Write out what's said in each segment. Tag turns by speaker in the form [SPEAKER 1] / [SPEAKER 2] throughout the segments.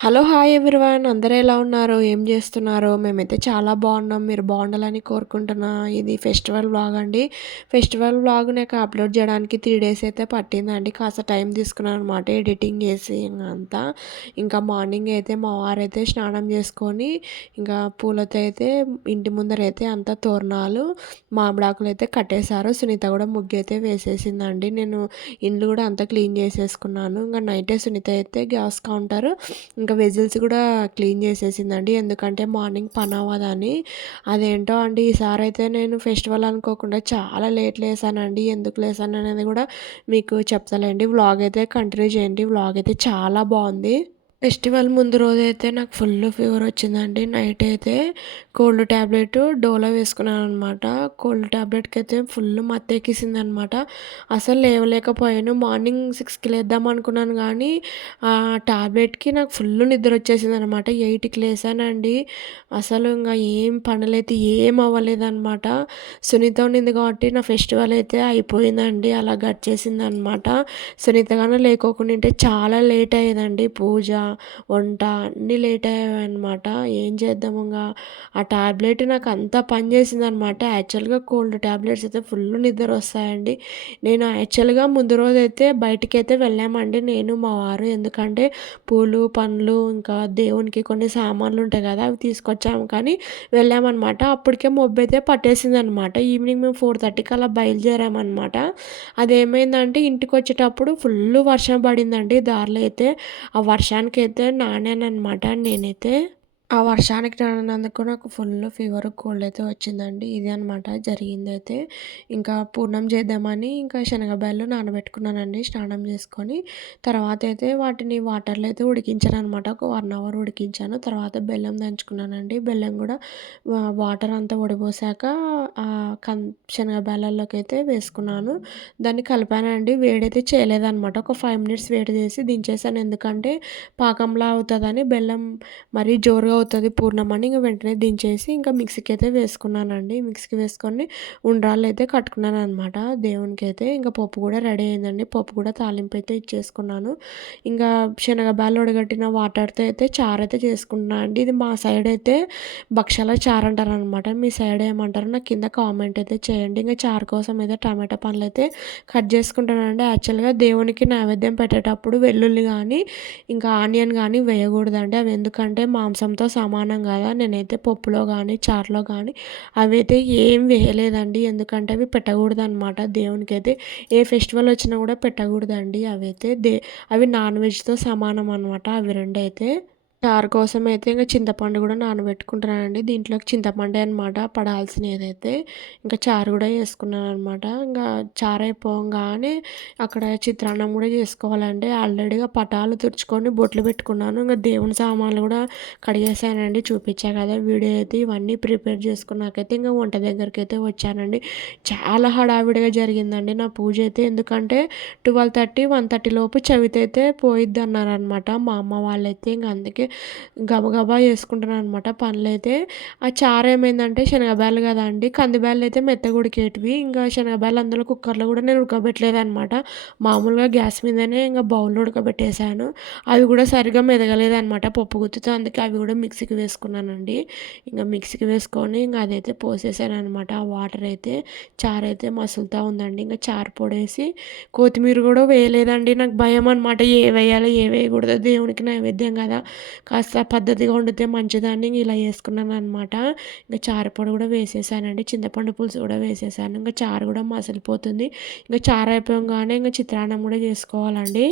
[SPEAKER 1] Hello! Hi everyone అందరూ ఎలా ఉన్నారు? ఏం చేస్తున్నారు మేమైతే చాలా బాగున్నాం. మీరు బాగుండాలని కోరుకుంటున్నా. ఇది ఫెస్టివల్ బ్లాగ్ అండి. ఫెస్టివల్ బ్లాగ్ నాకు అప్లోడ్ చేయడానికి త్రీ డేస్ అయితే పట్టిందండి. కాస్త టైం తీసుకున్నాననమాట ఎడిటింగ్ చేసి అంతా. ఇంకా మార్నింగ్ అయితే మా వారైతే స్నానం చేసుకొని ఇంకా పూలతో అయితే ఇంటి ముందర అయితే అంతా తోరణాలు, మామిడాకులు అయితే కట్టేశారు. సునీత కూడా ముగ్గు అయితే వేసేసిందండి. నేను ఇండ్లు కూడా అంతా క్లీన్ చేసేసుకున్నాను. ఇంకా నైటే సునీత అయితే గ్యాస్ కౌంటర్ ఇంకా వెజిల్స్ కూడా క్లీన్ చేసేసిందండి. ఎందుకంటే మార్నింగ్ పని అవ్వదని అదేంటో అండి ఈసారి అయితే నేను ఫెస్టివల్ అనుకోకుండా చాలా లేట్ లేసానండి. ఎందుకు లేసాను అనేది కూడా మీకు చెప్తాలేండి. వ్లాగ్ అయితే కంటిన్యూ చేయండి. వ్లాగ్ అయితే చాలా బాగుంది. ఫెస్టివల్ ముందు రోజైతే నాకు ఫుల్ ఫీవర్ వచ్చిందండి. నైట్ అయితే కోల్డ్ ట్యాబ్లెట్ డోలో వేసుకున్నాను అనమాట కోల్డ్ ట్యాబ్లెట్కి అయితే ఫుల్ మత్తెక్కిసింది అనమాట అసలు లేవలేకపోయాను. మార్నింగ్ సిక్స్కి లేద్దాం అనుకున్నాను కానీ ఆ ట్యాబ్లెట్కి నాకు ఫుల్ నిద్ర వచ్చేసింది అనమాట ఎయిట్కి లేసానండి. అసలు ఇంకా ఏం పనులైతే ఏం అవ్వలేదన్నమాట. సునీత ఉండింది కాబట్టి నా ఫెస్టివల్ అయితే అయిపోయిందండి. అలా గడిచేసింది అనమాట సునీతగానే లేకోకుండా చాలా లేట్ అయ్యేదండి. పూజ వంట అన్నీ లేట్ అయ్యాయన్నమాట. ఏం చేద్దాం ఇంకా? ఆ ట్యాబ్లెట్ నాకు అంతా పని చేసిందనమాట యాక్చువల్గా కోల్డ్ ట్యాబ్లెట్స్ అయితే ఫుల్ నిద్ర వస్తాయండి. నేను యాక్చువల్గా ముందు రోజు అయితే బయటికి అయితే వెళ్ళామండి. నేను మా వారు ఎందుకంటే పూలు పండ్లు ఇంకా దేవునికి కొన్ని సామాన్లు ఉంటాయి కదా అవి తీసుకొచ్చాము. కానీ వెళ్ళామన్నమాట. అప్పటికే మొబ్బు అయితే పట్టేసింది అనమాట ఈవినింగ్ మేము ఫోర్ థర్టీకి అలా బయలుదేరామన్నమాట. అదేమైందంటే ఇంటికి వచ్చేటప్పుడు ఫుల్ వర్షం పడిందండి. దారిలో అయితే ఆ వర్షానికి నాకైతే నానేనమాట నేనైతే. ఆ వర్షానికి నానినందుకు నాకు ఫుల్ ఫీవర్ కోల్డ్ అయితే వచ్చిందండి. ఇది అనమాట జరిగింది అయితే. ఇంకా పూర్ణం చేద్దామని ఇంకా శనగబాయలు నానబెట్టుకున్నానండి స్నానం చేసుకొని. తర్వాత అయితే వాటిని వాటర్లో అయితే ఉడికించాను అనమాట ఒక వన్ అవర్ ఉడికించాను. తర్వాత బెల్లం దంచుకున్నానండి. బెల్లం కూడా వాటర్ అంతా ఉడిపోసాక కన్ శనగబ్యాళ్ళలోకి అయితే వేసుకున్నాను. దాన్ని కలిపానండి. వేడైతే చేయలేదన్నమాట. ఒక ఫైవ్ మినిట్స్ వేడి చేసి దించేసాను. ఎందుకంటే పాకంలా అవుతుందని బెల్లం మరీ జోరుగా అవుతుంది పూర్ణమని అని ఇంకా వెంటనే దించేసి ఇంకా మిక్సీకి అయితే వేసుకున్నానండి. మిక్సీకి వేసుకొని ఉండ్రాళ్ళు అయితే కట్టుకున్నాను అనమాట దేవునికి అయితే ఇంకా పప్పు కూడా రెడీ అయిందండి. పప్పు కూడా తాలింపు అయితే ఇచ్చేసుకున్నాను. ఇంకా శనగబాలు ఉడగట్టిన వాటర్తో అయితే చారు అయితే చేసుకుంటున్నాను అండి. ఇది మా సైడ్ అయితే భక్షాల చారు అంటారు అనమాట మీ సైడ్ ఏమంటారు నాకు కింద కామెంట్ అయితే చేయండి. ఇంకా చారు కోసం అయితే టమాటా పండ్లు అయితే కట్ చేసుకుంటానండి. యాక్చువల్గా దేవునికి నైవేద్యం పెట్టేటప్పుడు వెల్లుల్లి కానీ ఇంకా ఆనియన్ కానీ వేయకూడదండి. అవి ఎందుకంటే మాంసంతో సమానం కదా? నేనైతే పప్పులో కానీ చారులో కానీ అవైతే ఏం వేయలేదండి. ఎందుకంటే అవి పెట్టకూడదు అనమాట దేవునికి అయితే ఏ ఫెస్టివల్ వచ్చినా కూడా పెట్టకూడదండి. అవి అయితే దే అవి నాన్ వెజ్తో సమానం అనమాట అవి రెండు అయితే చారు కోసం అయితే ఇంకా చింతపండు కూడా నానబెట్టుకుంటున్నానండి. దీంట్లోకి చింతపండే అనమాట పడాల్సిన ఏదైతే ఇంకా చారు కూడా వేసుకున్నాను అనమాట ఇంకా చారు అయిపోగానే అక్కడ చిత్రాన్నం కూడా చేసుకోవాలండి. ఆల్రెడీగా పటాలు తుడుచుకొని బొట్లు పెట్టుకున్నాను. ఇంకా దేవుని సామాన్లు కూడా కడిగేసానండి చూపించా కదా వీడియో అయితే ఇవన్నీ ప్రిపేర్ చేసుకున్నాకైతే ఇంకా వంట దగ్గరికి అయితే వచ్చానండి. చాలా హడావిడిగా జరిగిందండి నా పూజ అయితే. ఎందుకంటే ట్వెల్వ్ థర్టీ వన్ థర్టీ లోపు చవితి అయితే పోయిద్ది అన్నారనమాట మా అమ్మ వాళ్ళైతే. ఇంకా అందుకే గబగబా చేసుకుంటున్నాను అనమాట పనులు అయితే ఆ చారు ఏమైందంటే శనగబ్యాలు కదా అండి. కందిబ్యాలు అయితే మెత్తగుడికేటివి. ఇంకా శనగబ్యాలు అందులో కుక్కర్లో కూడా నేను ఉడకబెట్టలేదు అనమాట మామూలుగా గ్యాస్ మీదనే ఇంకా బౌల్లో ఉడకబెట్టేశాను. అవి కూడా సరిగ్గా మెదగలేదనమాట పప్పు గుత్తితో. అందుకే అవి కూడా మిక్సీకి వేసుకున్నానండి. ఇంకా మిక్సీకి వేసుకొని ఇంకా అదైతే పోసేసాను అనమాట ఆ వాటర్ అయితే చారు అయితే మసులుతూ ఉందండి. ఇంకా చారు పొడేసి కొత్తిమీర కూడా వేయలేదండి. నాకు భయం అనమాట ఏ వేయాలో ఏ వేయకూడదు. దేవునికి నైవేద్యం కదా. కాస్త పద్ధతిగా వండితే మంచిదాన్ని ఇలా వేసుకున్నాను అనమాట ఇంకా చారు పొడి కూడా వేసేసానండి. చింతపండు పులుసు కూడా వేసేసాను. ఇంకా చారు కూడా మసలిపోతుంది. ఇంకా చారు అయిపోగానే ఇంకా చిత్రాన్నం కూడా చేసుకోవాలండి.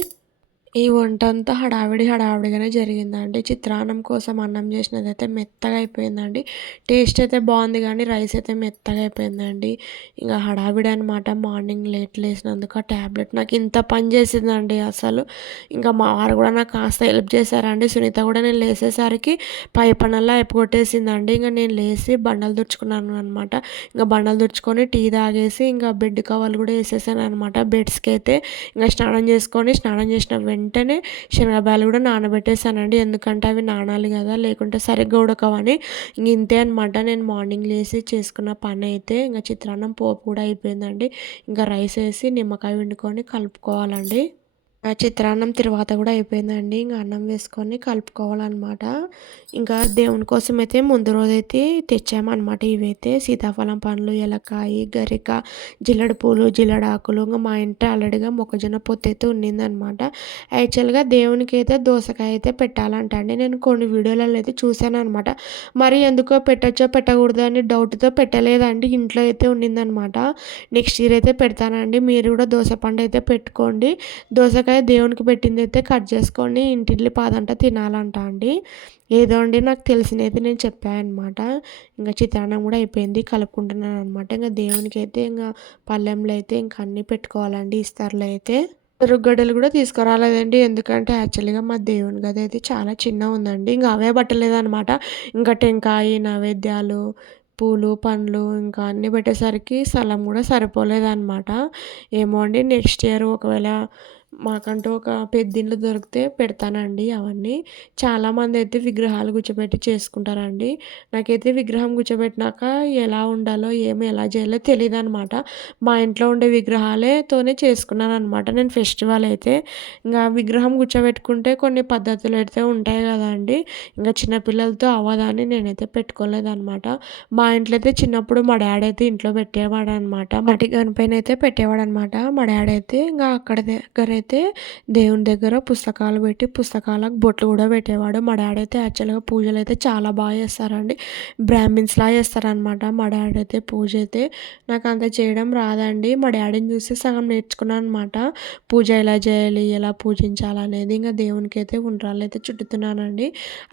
[SPEAKER 1] ఈ వంట అంతా హడావిడి హడావిడిగానే జరిగిందండి. చిత్రాన్నం కోసం అన్నం చేసినది అయితే మెత్తగా అయిపోయిందండి. టేస్ట్ అయితే బాగుంది కానీ రైస్ అయితే మెత్తగా అయిపోయిందండి. ఇంకా హడావిడి అనమాట మార్నింగ్ లేట్ లేసినందుకు ఆ ట్యాబ్లెట్ నాకు ఇంత పని చేసిందండి అసలు. ఇంకా మా వారు కూడా నాకు కాస్త హెల్ప్ చేశారండి. సునీత కూడా నేను లేసేసరికి పై పనల్లా అయిపోగొట్టేసిందండి. ఇంకా నేను లేచి బండలు దుర్చుకున్నాను అనమాట ఇంకా బండలు దుర్చుకొని టీ తాగేసి ఇంకా బెడ్ కవర్లు కూడా వేసేసాను అనమాట బెడ్స్కి అయితే ఇంకా స్నానం చేసుకొని స్నానం చేసిన వెంటనే వెంటనే శనగబాలు కూడా నానబెట్టేసానండి ఎందుకంటే అవి నానాలి కదా లేకుంటే సరిగ్గా ఉడకవని. ఇంక ఇంతే అనమాట నేను మార్నింగ్ లేసి చేసుకున్న పని అయితే ఇంకా చిత్రాన్నం పోపు కూడా అయిపోయిందండి. ఇంకా రైస్ వేసి నిమ్మకాయ వండుకొని కలుపుకోవాలండి. ఆ చిత్రాన్నం తర్వాత కూడా అయిపోయిందండి. ఇంకా అన్నం వేసుకొని కలుపుకోవాలన్నమాట. ఇంకా దేవుని కోసం అయితే ముందు రోజైతే తెచ్చామన్నమాట ఇవైతే. సీతాఫలం పండ్లు ఎలకాయ గరిక జిల్లడ పూలు జిల్లడాకులు ఇంకా మా ఇంట్లో ఆల్రెడీగా మొక్కజొన్న పొత్తు అయితే ఉండిందనమాట యాక్చువల్గా దేవునికి అయితే దోసకాయ అయితే పెట్టాలంట అండి. నేను కొన్ని వీడియోలలో అయితే చూశాను అనమాట మరి ఎందుకో పెట్టచ్చో పెట్టకూడదు అని డౌట్తో పెట్టలేదండి. ఇంట్లో అయితే ఉండిందనమాట నెక్స్ట్ ఇయర్ అయితే పెడతానండి. మీరు కూడా దోశ పండు అయితే పెట్టుకోండి. దోసకాయ దేవునికి పెట్టింది అయితే కట్ చేసుకొని ఇంటిల్లి పాదంట తినాలంట అండి. ఏదో అండి నాకు తెలిసినైతే నేను చెప్పాను అనమాట ఇంకా చిత్రాన్నం కూడా అయిపోయింది కలుపుకుంటున్నాను అనమాట ఇంకా దేవునికి అయితే ఇంకా పల్లెంలో అయితే ఇంకా అన్నీ పెట్టుకోవాలండి ఇస్తారులో అయితే. రుగ్గడలు కూడా తీసుకురాలేదండి ఎందుకంటే యాక్చువల్గా మా దేవుని గది అయితే చాలా చిన్న ఉందండి. ఇంకా అవే పట్టలేదనమాట ఇంకా టెంకాయ నైవేద్యాలు పూలు పండ్లు ఇంకా అన్నీ పెట్టేసరికి స్థలం కూడా సరిపోలేదన్నమాట. ఏమో అండి నెక్స్ట్ ఇయర్ ఒకవేళ మాకంటూ ఒక పెద్దిండ్లు దొరికితే పెడతానండి అవన్నీ. చాలామంది అయితే విగ్రహాలు కూర్చోబెట్టి చేసుకుంటారండి. నాకైతే విగ్రహం కూర్చోబెట్టినాక ఎలా ఉండాలో ఏమి ఎలా చేయాలో తెలియదు అనమాట మా ఇంట్లో ఉండే విగ్రహాలేతోనే చేసుకున్నాను అనమాట నేను ఫెస్టివల్ అయితే. ఇంకా విగ్రహం కూర్చోబెట్టుకుంటే కొన్ని పద్ధతులు అయితే ఉంటాయి కదండి. ఇంకా చిన్నపిల్లలతో అవ్వదని నేనైతే పెట్టుకోలేదనమాట మా ఇంట్లో అయితే చిన్నప్పుడు మా డాడీ అయితే ఇంట్లో పెట్టేవాడు అనమాట మట్టి గనిపైన అయితే పెట్టేవాడు అనమాట మా డాడీ అయితే ఇంకా అక్కడ దగ్గర అయితే దేవుని దగ్గర పుస్తకాలు పెట్టి పుస్తకాలకు బొట్లు కూడా పెట్టేవాడు. మా డాడీ అయితే యాక్చువల్గా పూజలు అయితే చాలా బాగా చేస్తారండి. బ్రాహ్మిన్స్లా చేస్తారనమాట మా డాడీ అయితే పూజ అయితే. నాకు అంత చేయడం రాదండి. మా డాడీని చూసి సగం నేర్చుకున్నాను అనమాట పూజ ఎలా చేయాలి ఎలా పూజించాలి అనేది ఇంకా దేవునికి అయితే ఉండ్రాలు అయితే చుట్టుతున్నానండి.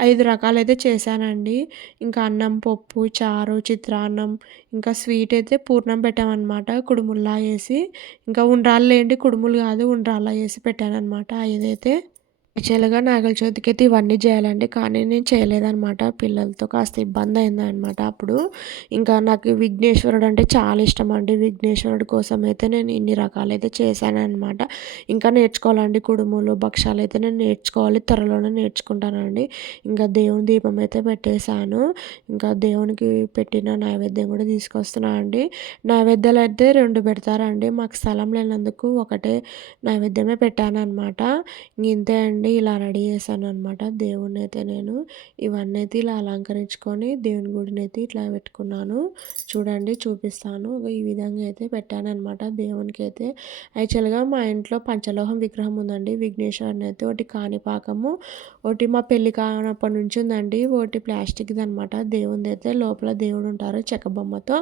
[SPEAKER 1] ఐదు రకాలు అయితే చేశానండి. ఇంకా అన్నం పప్పు చారు చిత్రాన్నం ఇంకా స్వీట్ అయితే పూర్ణం పెట్టామన్నమాట. కుడుముల్లా వేసి ఇంకా ఉండ్రాళ్ళు లేండి కుడుములు కాదు ఉండ్రాళ్ళు వేసి పెట్టానమాట ఇదైతే యాక్చువల్గా నాగల చవితికి అయితే ఇవన్నీ చేయాలండి. కానీ నేను చేయలేదన్నమాట. పిల్లలతో కాస్త ఇబ్బంది అయిందనమాట అప్పుడు. ఇంకా నాకు విఘ్నేశ్వరుడు అంటే చాలా ఇష్టం అండి. విఘ్నేశ్వరుడు కోసం అయితే నేను ఇన్ని రకాలైతే చేశానమాట ఇంకా నేర్చుకోవాలండి కుడుములు భక్షాలు అయితే నేను నేర్చుకోవాలి. త్వరలోనే నేర్చుకుంటానండి. ఇంకా దేవుని దీపం అయితే పెట్టేశాను. ఇంకా దేవునికి పెట్టిన నైవేద్యం కూడా తీసుకొస్తున్నాను అండి. నైవేద్యాలు అయితే రెండు పెడతారండి. మాకు స్థలం లేనందుకు ఒకటే నైవేద్యమే పెట్టాను అనమాట ఇంతే అండి. అండి ఇలా రెడీ చేశాను అనమాట దేవుణ్ణి అయితే నేను ఇవన్నీ అయితే ఇలా అలంకరించుకొని దేవుని గుడిని అయితే ఇట్లా పెట్టుకున్నాను. చూడండి చూపిస్తాను. ఈ విధంగా అయితే పెట్టాను అనమాట దేవునికి అయితే యాక్చువల్గా మా ఇంట్లో పంచలోహం విగ్రహం ఉందండి. విఘ్నేశ్వరుని అయితే ఒకటి కాణిపాకము ఒకటి మా పెళ్ళి కానప్పటి నుంచి ఉందండి. ఒకటి ప్లాస్టిక్ది అనమాట దేవుని అయితే లోపల దేవుడు ఉంటారు చెక్క బొమ్మతో.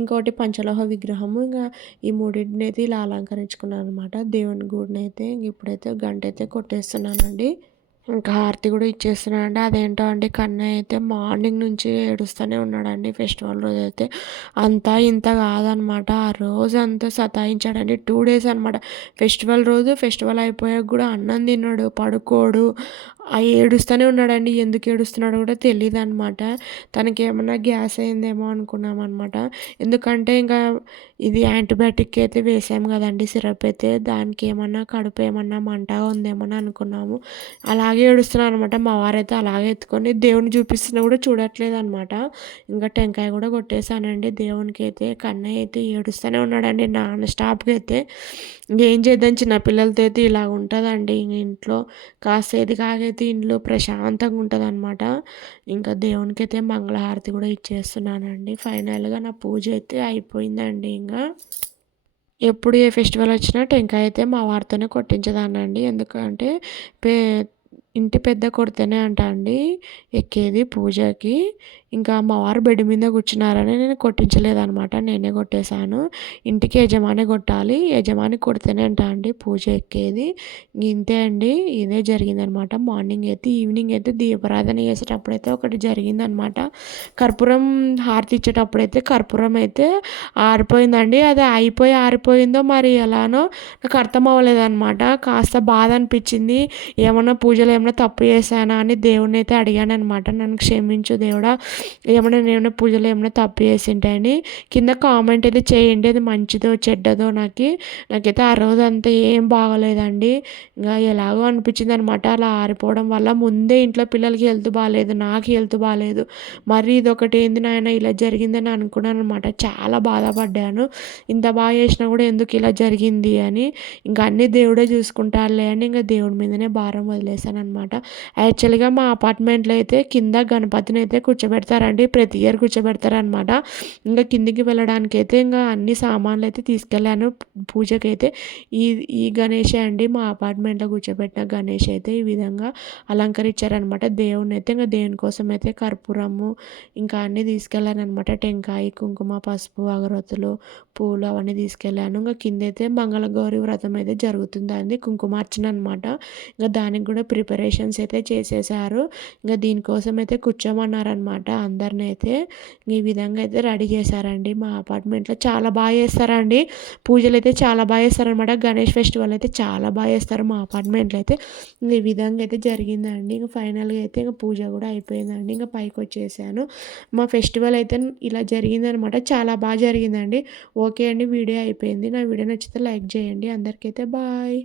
[SPEAKER 1] ఇంకోటి పంచలోహ విగ్రహము. ఇంకా ఈ మూడింటిని అయితే ఇలా అలంకరించుకున్నాను అనమాట దేవుని గుడిని అయితే ఇప్పుడైతే గంట అయితే కొట్టేస్తున్నాను. అండి ఇంకా హారతి కూడా ఇచ్చేస్తున్నానండి అదేంటో అండి కన్నయ్య అయితే మార్నింగ్ నుంచి ఏడుస్తూనే ఉన్నాడండి ఫెస్టివల్ రోజు అయితే అంతా ఇంత కాదనమాట. ఆ రోజు అంతా సతాయించాడండి. టూ డేస్ అనమాట. ఫెస్టివల్ రోజు ఫెస్టివల్ అయిపోయాక కూడా అన్నం తిన్నాడు పడుకోడు. ఏడుస్తూనే ఉన్నాడండి. ఎందుకు ఏడుస్తున్నాడో కూడా తెలియదు అనమాట తనకి ఏమన్నా గ్యాస్ అయిందేమో అనుకున్నాం అనమాట ఎందుకంటే ఇంకా ఇది యాంటీబయాటిక్ అయితే వేసాము కదండి సిరప్ అయితే. దానికి ఏమన్నా కడుపు ఏమన్నా మంటగా ఉందేమో అనుకున్నాము. అలాగే ఏడుస్తున్నాను అనమాట మా వారైతే అలాగే ఎత్తుకొని దేవుని చూపిస్తున్నా కూడా చూడట్లేదు అనమాట ఇంకా టెంకాయ కూడా కొట్టేశానండి. దేవునికి అయితే కన్నయ్య అయితే ఏడుస్తూనే ఉన్నాడండి. నాన్న స్టాప్కి అయితే ఇంకేం చేద్దాం చిన్న పిల్లలతో అయితే ఇలా ఉంటుందండి ఇంట్లో కాసేది ప్రతి ఇంట్లో ప్రశాంతంగా ఉంటుంది అనమాట ఇంకా దేవునికి అయితే మంగళహారతి కూడా ఇచ్చేస్తున్నానండి. ఫైనల్గా నా పూజ అయితే అయిపోయిందండి ఇంకా ఎప్పుడు ఏ ఫెస్టివల్ వచ్చినా టెంకాయ అయితే మా వారితోనే కొట్టించదానండి ఎందుకంటే పే ఇంటి పెద్ద కొడితేనే అంట అండి ఎక్కేది పూజకి. ఇంకా మా వారు బెడ్ మీద కూర్చున్నారని నేను కొట్టించలేదనమాట నేనే కొట్టేశాను. ఇంటికి యజమాని కొట్టాలి. యజమాని కొడితేనే అంట అండి పూజ ఎక్కేది. ఇంతే అండి. ఇదే జరిగిందనమాట మార్నింగ్ అయితే ఈవినింగ్ అయితే దీపారాధన చేసేటప్పుడైతే అయితే ఒకటి జరిగిందనమాట కర్పూరం హారతి ఇచ్చేటప్పుడైతే కర్పూరం అయితే ఆరిపోయిందండి. అది అయిపోయి ఆరిపోయిందో మరి ఎలానో నాకు అర్థం అవ్వలేదనమాట కాస్త బాధ అనిపించింది. ఏమన్నా పూజలు ఏమైనా తప్పు చేశానా అని దేవుడిని అయితే అడిగాను అనమాట నన్ను క్షమించు దేవుడా. ఏమైనా నేను పూజలు ఏమైనా తప్పు చేసి అని కింద కామెంట్ అయితే చేయండి. అది మంచిదో చెడ్డదో నాకు. నాకైతే ఆ రోజు అంతా ఏం బాగోలేదండి. ఇంకా ఎలాగో అనిపించింది అనమాట అలా ఆరిపోవడం వల్ల ముందే ఇంట్లో పిల్లలకి హెల్త్ బాగాలేదు నాకు హెల్త్ బాగాలేదు మరి ఇదొకటి ఏంది నాయన ఇలా జరిగిందని అనుకున్నాను అనమాట చాలా బాధపడ్డాను. ఇంత బాగా చేసినా కూడా ఎందుకు ఇలా జరిగింది అని. ఇంకా అన్నీ దేవుడే చూసుకుంటారులే అని ఇంకా దేవుడి మీదనే భారం వదిలేసాను అనమాట యాక్చువల్గా మా అపార్ట్మెంట్లో అయితే కింద గణపతిని అయితే పెడతారండి ప్రతి ఇయర్ కూర్చోబెడతారనమాట ఇంకా కిందికి వెళ్ళడానికి అయితే ఇంకా అన్ని సామాన్లు అయితే తీసుకెళ్ళాను. పూజకైతే ఈ ఈ గణేష్ అండి. మా అపార్ట్మెంట్లో కూర్చోబెట్టిన గణేష్ అయితే ఈ విధంగా అలంకరించారనమాట దేవుని అయితే ఇంకా దేవుని కోసం అయితే కర్పూరము ఇంకా అన్నీ తీసుకెళ్ళాను అనమాట టెంకాయ కుంకుమ పసుపు అగరొత్తులు పూలు అవన్నీ తీసుకెళ్ళాను. ఇంకా కింద అయితే మంగళగౌరి వ్రతం అయితే జరుగుతుందండి. కుంకుమార్చన అనమాట ఇంకా దానికి కూడా ప్రిపరేషన్స్ అయితే చేసేసారు. ఇంకా దీనికోసం అయితే కూర్చోమన్నారనమాట అందరిని అయితే ఈ విధంగా అయితే రెడీ చేశారండి. మా అపార్ట్మెంట్లో చాలా బాగా చేస్తారండి. పూజలు అయితే చాలా బాగా చేస్తారనమాట గణేష్ ఫెస్టివల్ అయితే చాలా బాగా చేస్తారు మా అపార్ట్మెంట్లో అయితే. ఈ విధంగా అయితే జరిగిందండి. ఇంకా ఫైనల్గా అయితే ఇంకా పూజ కూడా అయిపోయిందండి. ఇంకా పైకి వచ్చేసాను. మా ఫెస్టివల్ అయితే ఇలా జరిగిందనమాట చాలా బాగా జరిగిందండి. ఓకే అండి. వీడియో అయిపోయింది. నా వీడియో నచ్చితే లైక్ చేయండి. అందరికైతే బాయ్.